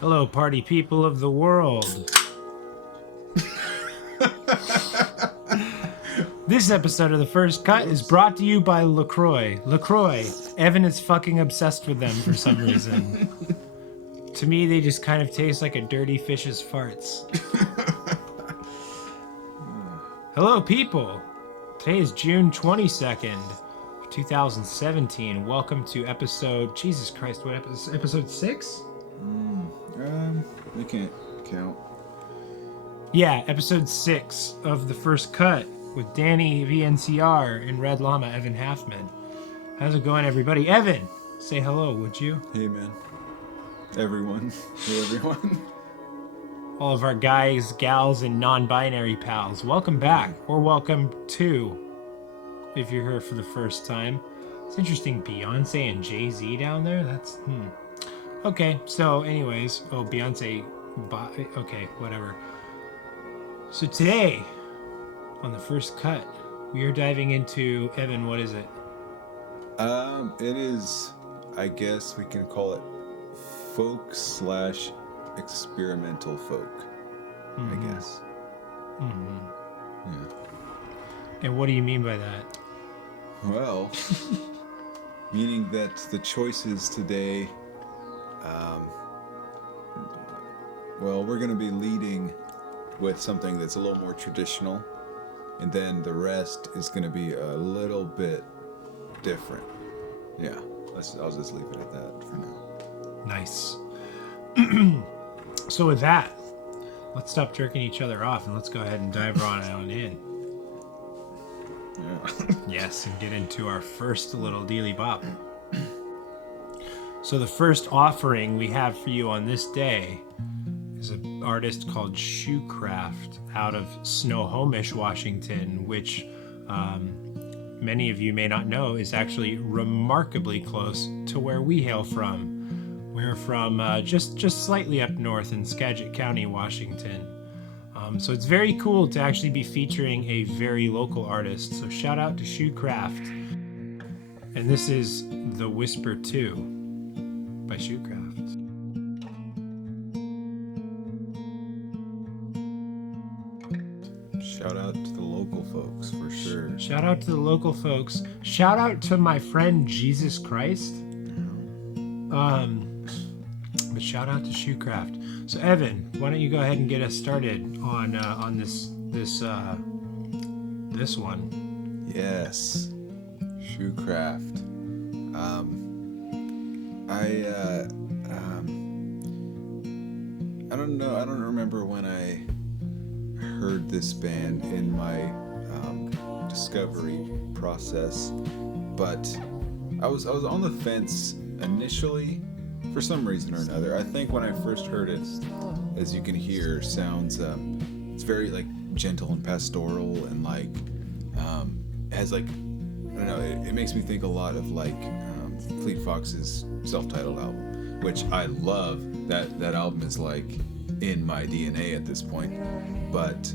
Hello, party people of the world. This episode of The First Cut is brought to you by LaCroix. LaCroix. Evan is fucking obsessed with them for some reason. To me, they just kind of taste like a dirty fish's farts. Hello, people. Today is June 22nd, 2017. Welcome to episode... Jesus Christ, what episode? Episode 6? We can't count. Yeah, episode 6 of The First Cut with DannyVNCR and Red Llama Evan Halfman. How's it going, everybody? Evan, say hello, would you? Hey, man. Everyone. Hey, everyone. All of our guys, gals, and non-binary pals, welcome back, or welcome to, if you're here for the first time. It's interesting, Beyonce and Jay-Z down there? That's, Okay, so anyways, Beyonce, okay, whatever. So today, on The First Cut, we are diving into, Evan, what is it? It is, I guess we can call it folk/experimental folk, I guess. Mm-hmm. Yeah. And what do you mean by that? Well, meaning that the choices today, we're going to be leading with something that's a little more traditional, and then the rest is going to be a little bit different. Yeah, I'll just leave it at that for now. Nice. So with that, let's stop jerking each other off and let's go ahead and dive on in. Yeah. Yes, and get into our first little dealy bop. So the first offering we have for you on this day is an artist called Shoecraft out of Snohomish, Washington, which many of you may not know is actually remarkably close to where we hail from. We're from just slightly up north in Skagit County, Washington. So it's very cool to actually be featuring a very local artist. So shout out to Shoecraft. And this is The Whisper 2 by Shoecraft. Shout out to the local folks for sure. Shout out to the local folks. Shout out to my friend Jesus Christ. But shout out to Shoecraft. So Evan, why don't you go ahead and get us started on this one? Yes, Shoecraft. I don't know. I don't remember when I heard this band in my discovery process, but I was on the fence initially for some reason or another. I think when I first heard it, as you can hear, sounds it's very like gentle and pastoral and like has like, I don't know, it makes me think a lot of like Fleet Fox's self-titled album, which I love. That album is like in my DNA at this point, but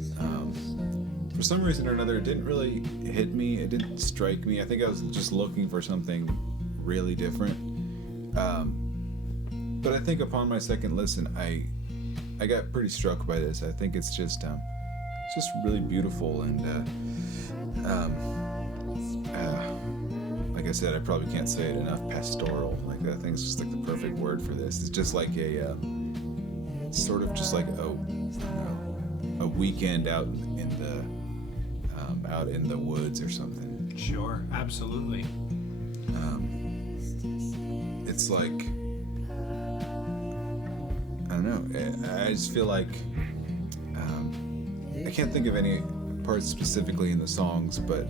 for some reason or another it didn't really hit me. It didn't strike me. I think I was just looking for something really different, but I think upon my second listen I got pretty struck by this. I think it's just really beautiful, and like I said, I probably can't say it enough, pastoral. Like, I think it's just like the perfect word for this. It's just like a sort of just like a weekend out in the woods or something. Sure, absolutely. It's like, I don't know, I just feel like I can't think of any parts specifically in the songs, but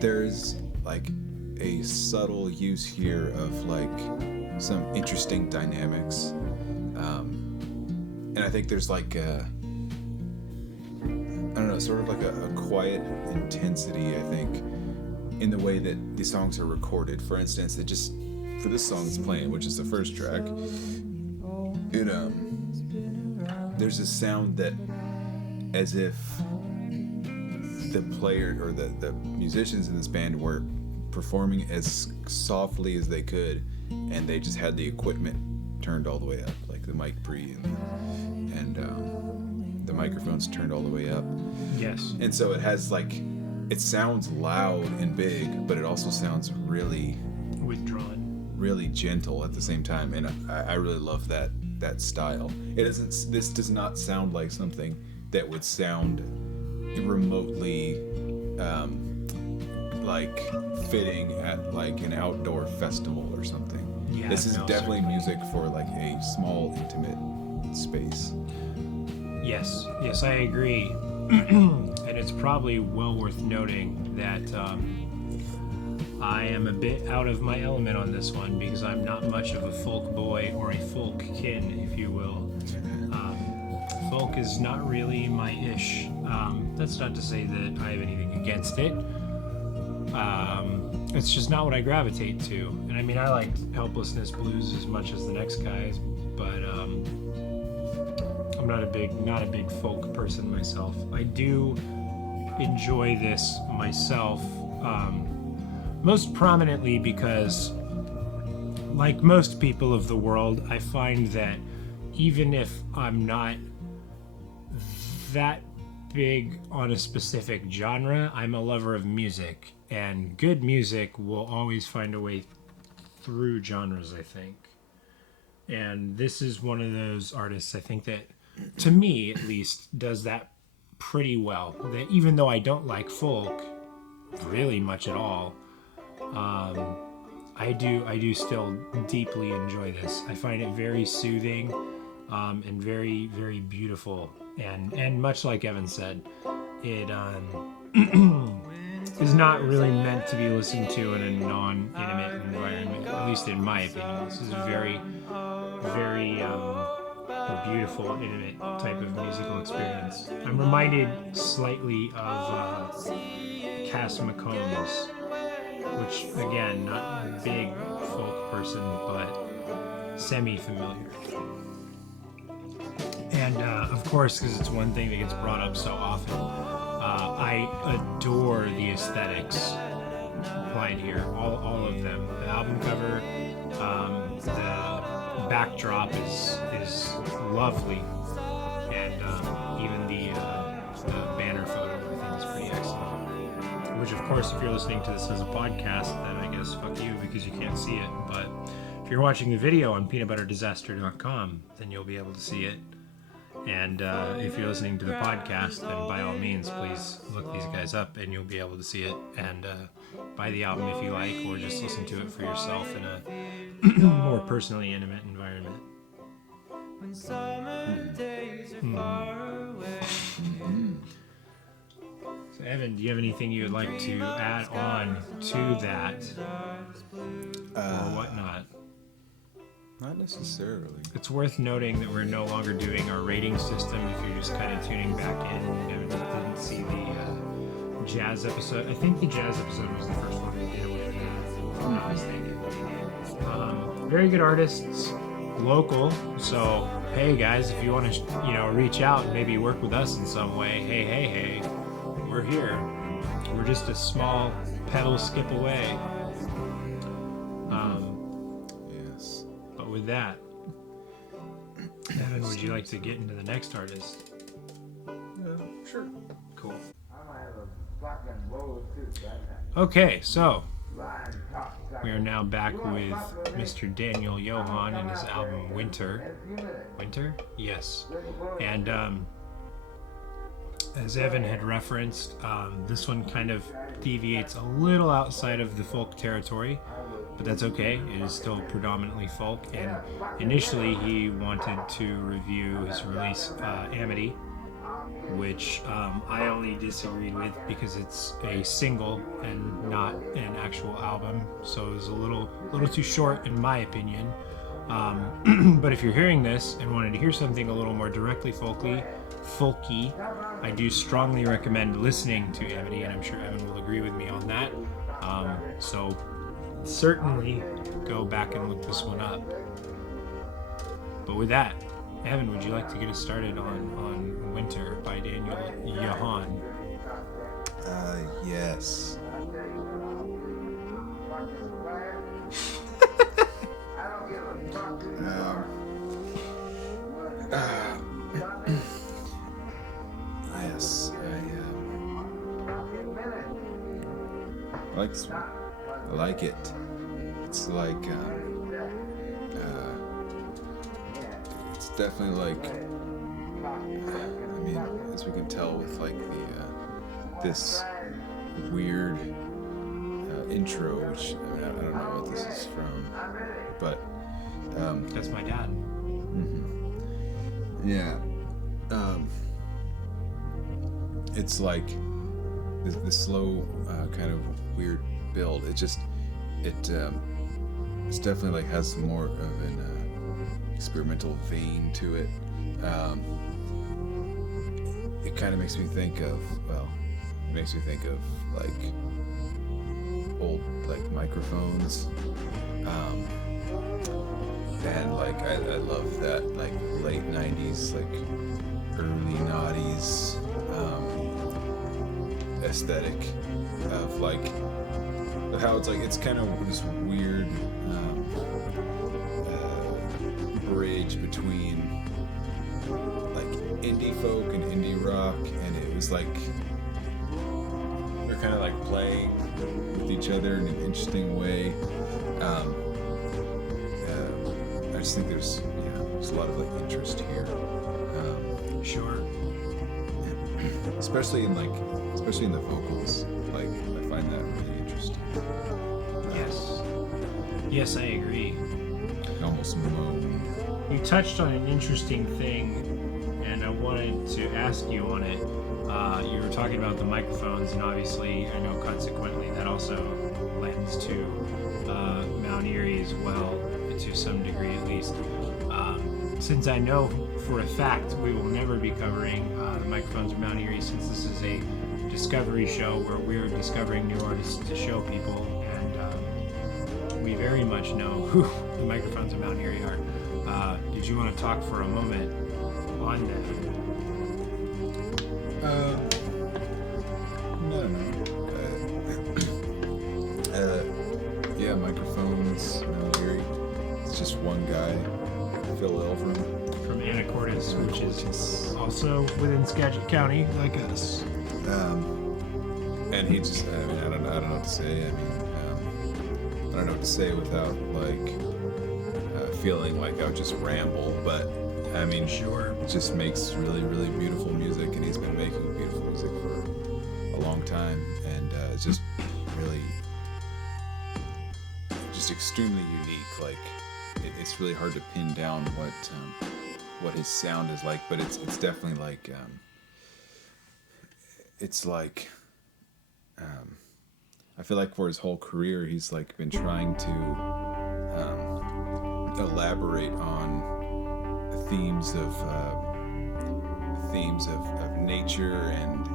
there's like a subtle use here of like some interesting dynamics, and I think there's like I don't know, sort of like a quiet intensity, I think, in the way that these songs are recorded. For instance, it just, for this song it's playing, which is the first track, it there's a sound that, as if the player or the musicians in this band were performing as softly as they could, and they just had the equipment turned all the way up, like the mic pre and the microphone's turned all the way up. Yes. And so it has like, it sounds loud and big, but it also sounds really withdrawn, really gentle at the same time. And I really love that style. This does not sound like something that would sound remotely like fitting at like an outdoor festival or something. Yeah, this is definitely certainly music for like a small, intimate space. Yes, I agree. And it's probably well worth noting that I am a bit out of my element on this one because I'm not much of a folk boy or a folk kin, if you will. Folk is not really my ish. That's not to say that I have anything against it. It's just not what I gravitate to. And I mean, I like Helplessness Blues as much as the next guys, but I'm not a big folk person myself. I do enjoy this myself, most prominently because, like most people of the world, I find that even if I'm not that big on a specific genre, I'm a lover of music, and good music will always find a way through genres, I think. And this is one of those artists, I think, that, to me at least, does that pretty well. That even though I don't like folk really much at all, I do still deeply enjoy this. I find it very soothing, and very, very beautiful. And much like Evan said, it is not really meant to be listened to in a non-intimate environment, at least in my opinion. This is a very, very beautiful, intimate type of musical experience. I'm reminded slightly of Cass McCombs, which, again, not a big folk person, but semi-familiar. And, of course, because it's one thing that gets brought up so often, I adore the aesthetics applied here, all of them. The album cover, the backdrop is lovely, and even the banner photo, I think, is pretty excellent. Which, of course, if you're listening to this as a podcast, then I guess fuck you because you can't see it. But if you're watching the video on peanutbutterdisaster.com, then you'll be able to see it. And if you're listening to the podcast, then by all means, please look these guys up and you'll be able to see it and buy the album if you like, or just listen to it for yourself in a more personally intimate environment. So Evan, do you have anything you would like to add on to that or whatnot? Not necessarily. It's worth noting that we're no longer doing our rating system. If you're just kind of tuning back in and didn't see the jazz episode. I think the jazz episode was the first one we did, if I'm not mistaken. Very good artists, local. So, hey guys, if you want to, reach out and maybe work with us in some way, hey, we're here. We're just a small pedal skip away. With that, Evan, would you like to get into the next artist? Sure. Cool. Okay, so we are now back with Mr. Daniel Johann and his album Winter. Winter? Yes. And as Evan had referenced, this one kind of deviates a little outside of the folk territory. But that's okay, it is still predominantly folk, and initially he wanted to review his release, Amity, which I only disagreed with because it's a single and not an actual album, so it was a little too short in my opinion. But if you're hearing this and wanted to hear something a little more directly folky, I do strongly recommend listening to Amity, and I'm sure Evan will agree with me on that. So certainly go back and look this one up. But with that, Evan, would you like to get us started on Winter by Daniel Johann? Yes. like this one. I like it. It's like, it's definitely like, I mean, as we can tell with like this weird intro, which I don't know what this is from, but that's my dad. Mm-hmm. Yeah. It's like this slow kind of weird build. It's definitely like has more of an experimental vein to it. It kind of makes me think of like old like microphones, and like I love that like late 90s like early noughties aesthetic of like how it's like it's kind of this weird bridge between like indie folk and indie rock, and it was like they're kind of like playing with each other in an interesting way. I just think there's a lot of like interest here. Sure. Especially in the vocals. Like I find that really interesting. Yes, I agree. Almost moan. You touched on an interesting thing, and I wanted to ask you on it. You were talking about the microphones, and obviously, I know consequently that also lends to Mount Erie as well, to some degree at least. Since I know for a fact we will never be covering the microphones of Mount Erie, since this is a discovery show where we're discovering new artists to show people, and we very much know who the microphones of Mount Erie are. Did you want to talk for a moment on that? Yeah, microphones, Mount Erie. It's just one guy, Phil Elverum. From Anacortes, which is also within Skagit County, like us. And he just, I mean, I don't know what to say. I mean, I don't know what to say without like feeling like I would just ramble, but I mean, sure, it just makes really, really beautiful music, and he's been making beautiful music for a long time, and it's just really, just extremely unique. Like, it's really hard to pin down what his sound is like, but it's definitely like, it's like, I feel like for his whole career, he's like been trying to elaborate on themes of nature and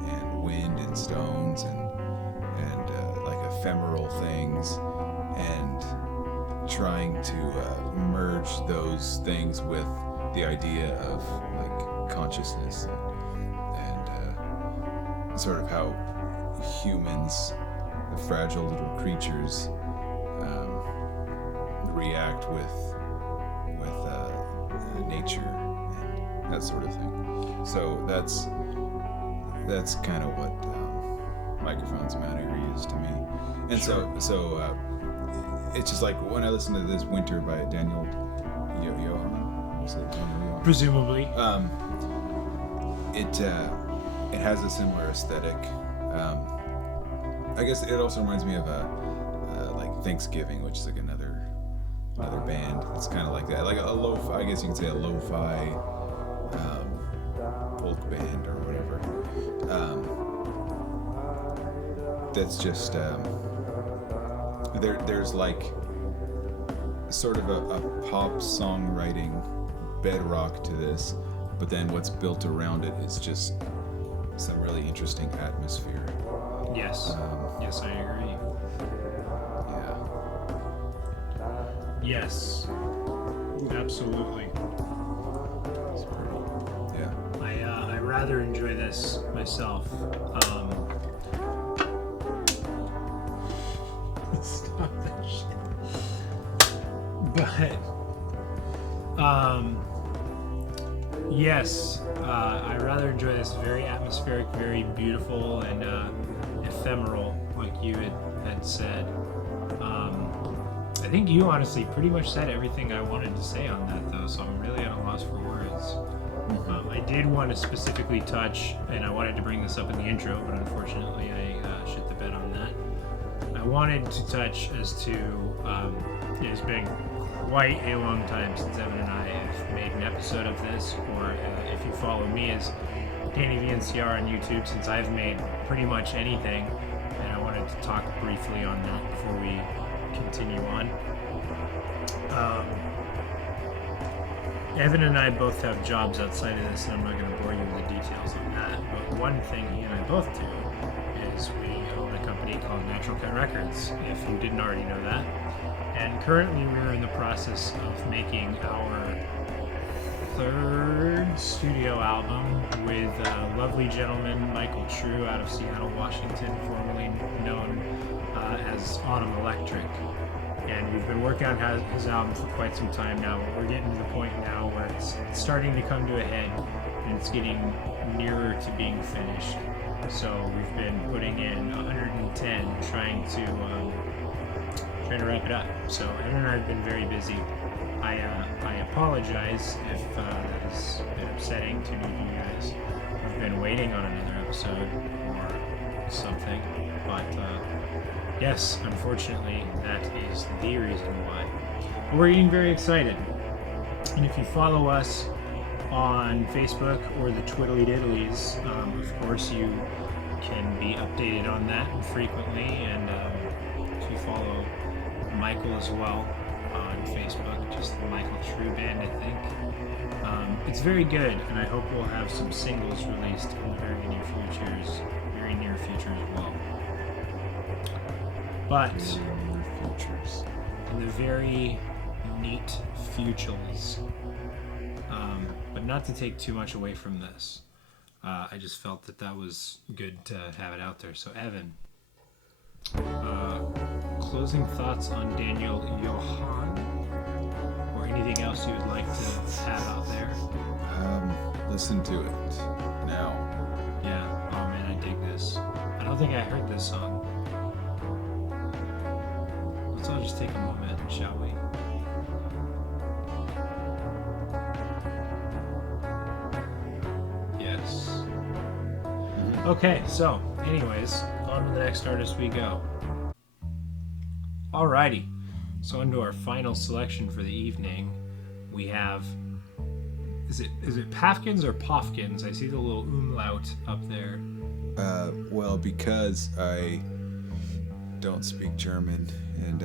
wind and stones and like ephemeral things, and trying to merge those things with the idea of like consciousness and sort of how humans, the fragile little creatures, react with nature and that sort of thing. So that's kind of what Microphones of Mount Erie is to me. And sure. so it's just like when I listen to this Winter by Daniel Johann. Is it Daniel Johann? Presumably. It has a similar aesthetic. I guess it also reminds me of like Thanksgiving, which is like another band. It's kind of like that, like a lo-fi. I guess you could say a lo-fi folk band or whatever. That's just there's like sort of a pop songwriting bedrock to this, but then what's built around it is just some really interesting atmosphere. Yes. Yes, I agree. Yeah. Yes. Absolutely. Yeah. I rather enjoy this myself. Stop that shit. But yes, I rather enjoy this. Very atmospheric, very beautiful, and ephemeral, like you had had said. I think you honestly pretty much said everything I wanted to say on that, though, so I'm really at a loss for words. I did want to specifically touch, and I wanted to bring this up in the intro, but unfortunately I shit the bed on that. I wanted to touch as to, it's been quite a long time since Evan and I have made an episode of this, or if you follow me as DannyVNCR on YouTube, since I've made pretty much anything, and I wanted to talk briefly on that before we continue on. Evan and I both have jobs outside of this, and I'm not going to bore you with the details on that, but one thing he and I both do is we own a company called Natural Cut Records, if you didn't already know that. And currently we're in the process of making our third studio album with a lovely gentleman, Michael True, out of Seattle, Washington, formerly known as Autumn Electric. And we've been working on his album for quite some time now, but we're getting to the point now where it's starting to come to a head, and it's getting nearer to being finished. So we've been putting in 110, trying to wrap it up. So Evan and I have been very busy. I apologize if that has been upsetting to any of you guys. I've been waiting on another episode or something, but yes, unfortunately, that is the reason why. But we're getting very excited. And if you follow us on Facebook or the Twiddly Diddlies, of course you can be updated on that frequently. And if you follow Michael as well on Facebook, just the Michael True Band, I think. It's very good, and I hope we'll have some singles released in the very near future as well. But in the very neat futures. But not to take too much away from this. I just felt that was good to have it out there. So Evan, closing thoughts on Daniel Johann, or anything else you would like to have out there? Listen to it now. Yeah. Oh man, I dig this. I don't think I heard this song. Let's all just take a moment, shall we? Yes. Okay, so, anyways, on to the next artist we go. Alrighty, so into our final selection for the evening, we have, is it Päfgens or Päfgens? I see the little umlaut up there. Well, because I don't speak German, and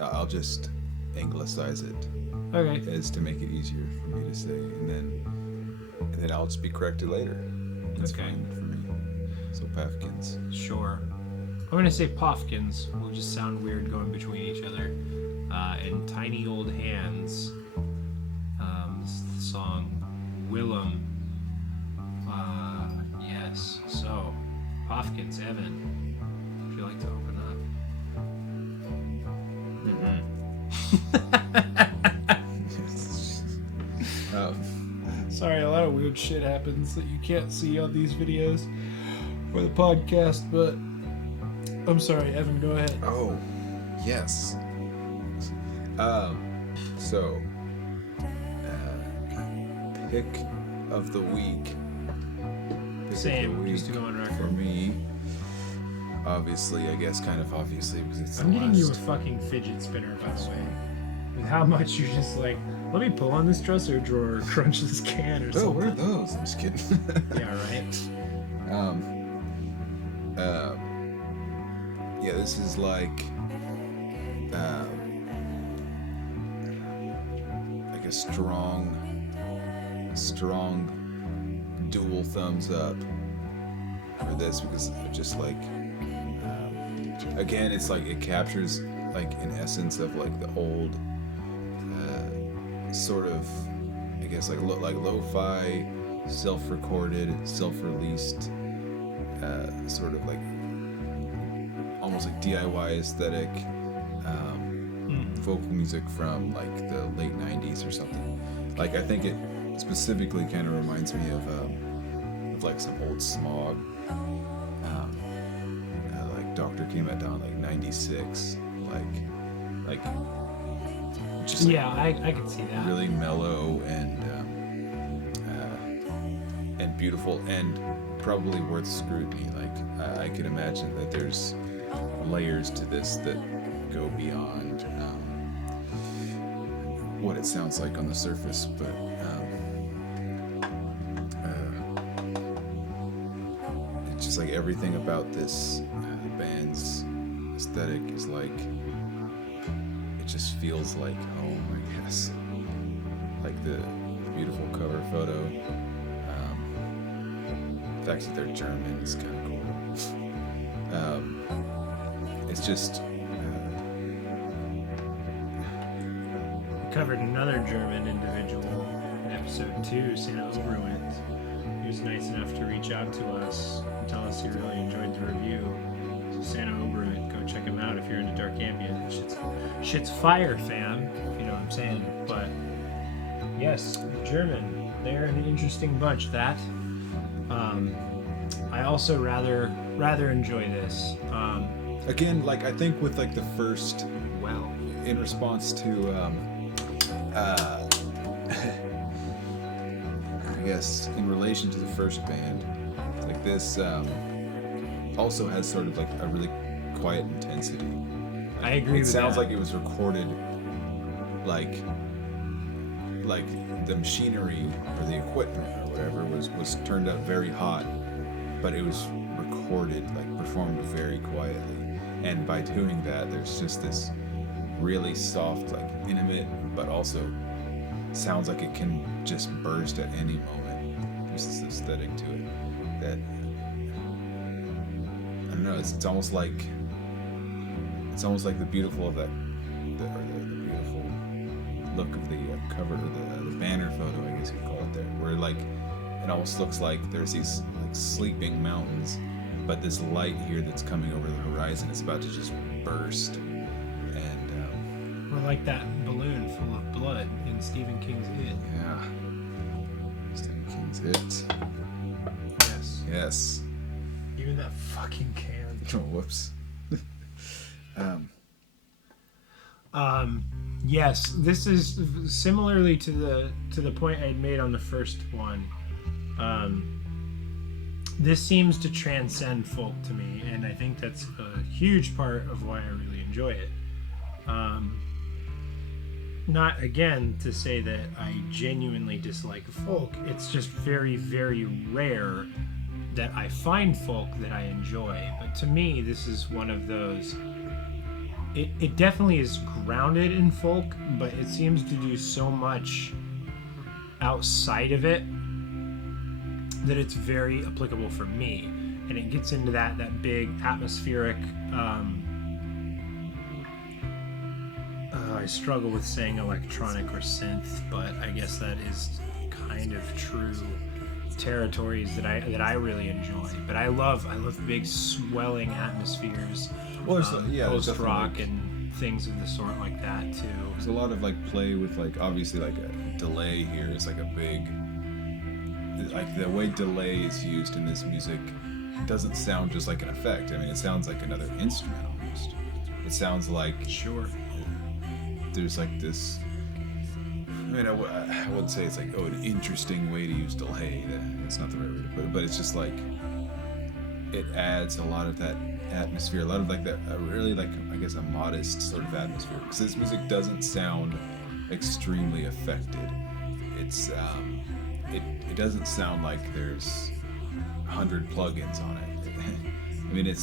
I'll just anglicize it. Okay. As to make it easier for me to say, and then I'll just be corrected later. That's okay. Fine for me. So Päfgens. Sure. I'm gonna say Päfgens. Will just sound weird going between each other. And Tiny Old Hands. This is the song Willem. Yes. So Päfgens, Evan, would you like to open up? Sorry, a lot of weird shit happens that you can't see on these videos or the podcast, but I'm sorry, Evan, go ahead. Oh, yes. So, pick of the week. Same, just to go on record. For me, obviously, I guess kind of obviously, because it's I'm getting you a fucking fidget spinner, by the way. With how much you're just like, let me pull on this dresser drawer, crunch this can or something. Oh, what are those? I'm just kidding. Yeah, right. Yeah, this is like a strong dual thumbs up for this, because just like again, it's like it captures like an essence of like the old sort of, I guess, like lo-fi, self-recorded, self-released sort of like almost like DIY aesthetic vocal music from like the late 90s or something. Like, I think it specifically kind of reminds me of like some old Smog, like Doctor came out down like 96, like just like I could see that. really mellow and beautiful and probably worth scrutiny. Like I can imagine that there's layers to this that go beyond what it sounds like on the surface, but it's just like everything about this band's aesthetic is like, it just feels like home, I guess. Like the beautiful cover photo. The fact that they're German is kind of cool. It's just We covered another German individual in episode 2, Santa Oberwent. He was nice enough to reach out to us and tell us he really enjoyed the review. So Santa Oberwent, go check him out if you're into dark ambient. Shit's fire, fam, if you know what I'm saying. But yes, German, they're an interesting bunch. That I also rather enjoy this. again, like I think with like the first, Well, in response to I guess in relation to the first band, like this also has sort of like a really quiet intensity. I agree It with sounds that. like it was recorded like the machinery or the equipment or whatever was turned up very hot, but it was recorded, like performed very quietly. And by doing that, there's just this really soft, like intimate, but also sounds like it can just burst at any moment. There's this aesthetic to it that, I don't know, it's almost like the beautiful of that, the beautiful look of the cover, or the banner photo, I guess you'd call it there, where like it almost looks like there's these like sleeping mountains, but this light here that's coming over the horizon is about to just burst. And Or like that balloon full of blood in Stephen King's It. yeah, Stephen King's It. Yes. Yes. Even that fucking can. Oh, whoops. Yes, this is similarly to the point I had made on the first one. This seems to transcend folk to me, and I think that's a huge part of why I really enjoy it. Not again to say that I genuinely dislike folk. It's just very, very rare that I find folk that I enjoy. But to me, this is one of those. It definitely is grounded in folk, but it seems to do so much outside of it that it's very applicable for me. And it gets into that big atmospheric. I struggle with saying electronic or synth, but I guess that is kind of true territories that I really enjoy. But I love big swelling atmospheres. Well, there's Post rock like, and things of the sort like that too. there's a lot of like play with like obviously like a delay here is like a big, like the way delay is used in this music doesn't sound just like an effect. I mean, it sounds like another instrument almost. It sounds like Sure. there's like this. I mean, I wouldn't say it's like, oh, an interesting way to use delay. That's not the right way to put it, but it's just like it adds a lot of that atmosphere, a lot of like that, really like, I guess, a modest sort of atmosphere. Because this music doesn't sound extremely affected. It's it doesn't sound like there's 100 plugins on it. I mean, it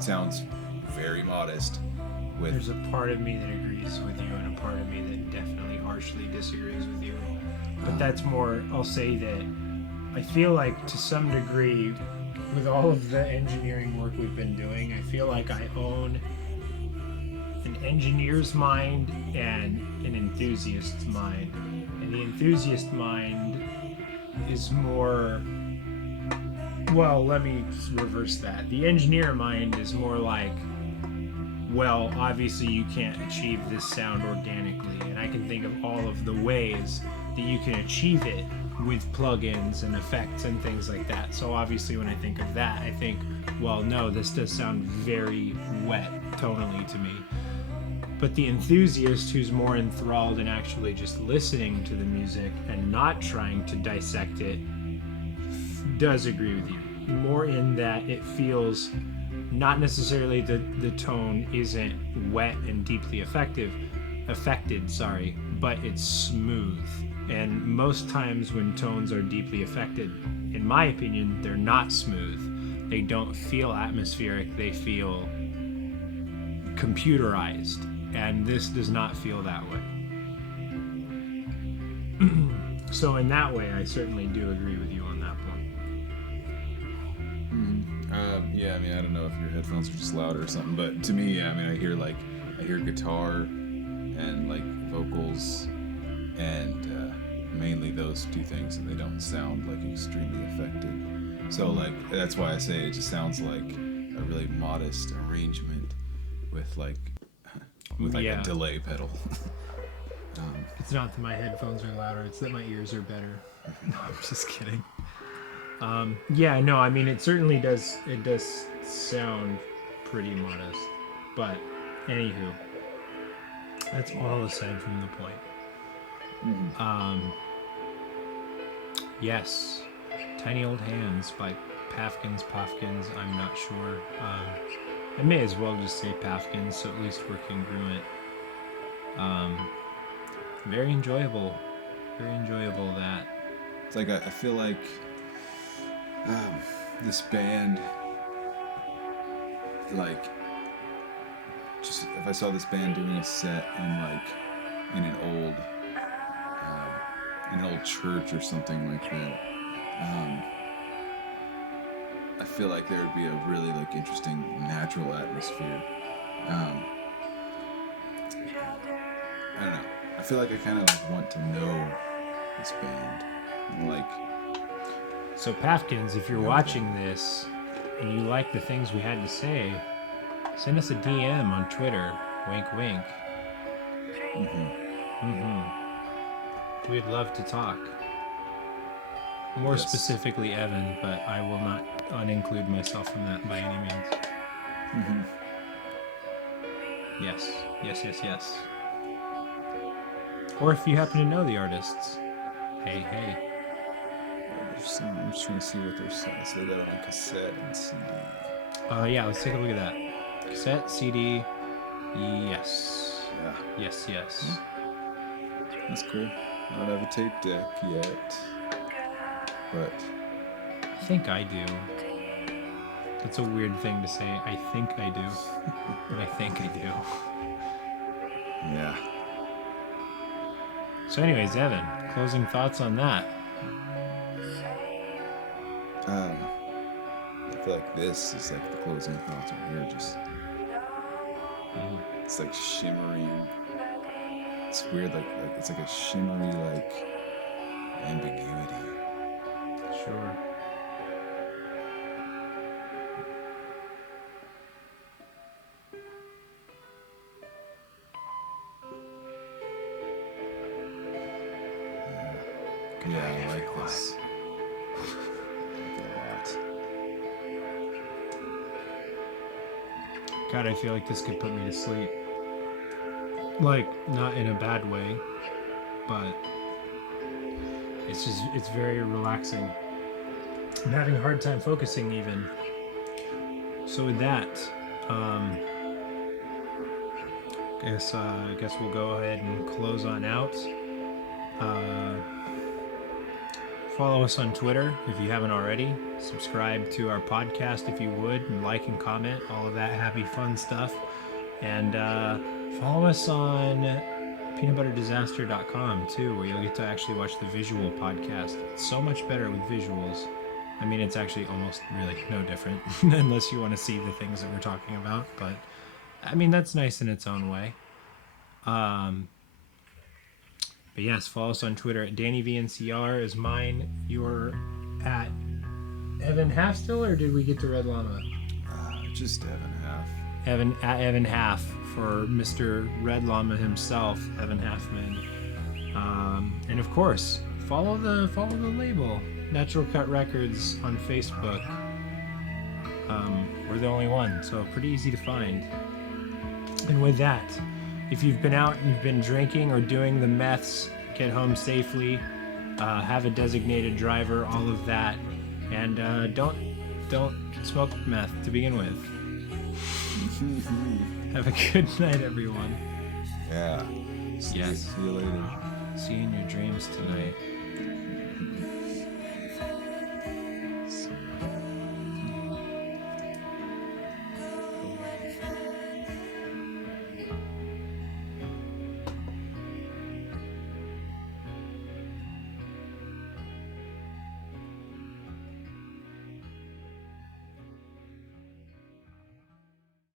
sounds very modest. There's a part of me that agrees with you and a part of me that definitely harshly disagrees with you. But that's more, I'll say that I feel like to some degree, with all of the engineering work we've been doing, I feel like I own an engineer's mind and an enthusiast's mind. And the enthusiast mind is more, well, let me reverse that. The engineer mind is more like, well, obviously you can't achieve this sound organically, and I can think of all of the ways that you can achieve it with plugins and effects and things like that. So obviously when I think of that, I think, well, no, this does sound very wet tonally to me. But the enthusiast who's more enthralled in actually just listening to the music and not trying to dissect it does agree with you. More in that it feels not necessarily the tone isn't wet and deeply affected, but it's smooth. And most times when tones are deeply affected, in my opinion, they're not smooth. They don't feel atmospheric, they feel computerized. And this does not feel that way. So in that way, I certainly do agree with you on that point. Yeah, I mean, I don't know if your headphones are just louder or something, but to me, I mean, I hear guitar and like vocals and mainly those two things, and they don't sound like extremely affected. So like that's why I say it just sounds like a really modest arrangement with like a delay pedal. It's not that my headphones are louder, it's that my ears are better. No, I'm just kidding. Yeah, no, I mean, it certainly does, it does sound pretty modest. But, anywho, that's all aside from the point. Yes, Tiny Old Hands by Päfgens, I'm not sure. I may as well just say Päfgens, so at least we're congruent. Very enjoyable that. It's like I feel like this band, like, just if I saw this band doing a set in an old church or something like that, I feel like there would be a really like interesting natural atmosphere. I don't know. I feel like I kind of like want to know this band. Like, so Päfgens, if you're watching this and you like the things we had to say, send us a DM on Twitter. Wink, wink. We'd love to talk. More specifically, Evan, but I will not uninclude myself from that by any means. Yes. Or if you happen to know the artists, hey. I'm just trying to see what they're saying. So they got it on cassette and CD. Yeah, let's take a look at that. Cassette, CD, yes. Yeah. Yes. That's cool. I don't have a tape deck yet, but I think I do. That's a weird thing to say. I think I do. But I think I do. Yeah. So anyways, Evan, closing thoughts on that? I feel like this is like the closing thoughts right here. Just it's like shimmering. It's weird, like it's like a shimmery like ambiguity. Sure. Yeah, I like this. A lot. God, I feel like this could put me to sleep. Like, not in a bad way, but it's very relaxing. I'm having a hard time focusing even. So with that, I guess we'll go ahead and close on out. Follow us on Twitter if you haven't already. Subscribe to our podcast if you would, and like and comment, all of that happy fun stuff. And follow us on peanutbutterdisaster.com too, where you'll get to actually watch the visual podcast. It's so much better with visuals. I mean, it's actually almost really no different unless you want to see the things that we're talking about. But I mean, that's nice in its own way. But yes, follow us on Twitter at DannyVNCR is mine. You're at Evan Half still, or did we get to Red Llama? Just Evan Half. Evan Half for Mr. Red Llama himself, Evan Halfman. And of course, follow the label, Natural Cut Records on Facebook. We're the only one, so pretty easy to find. And with that, if you've been out and you've been drinking or doing the meths, get home safely, have a designated driver, all of that, and don't smoke meth to begin with. Have a good night, everyone. Yeah. Yes. See you later. See you in your dreams tonight.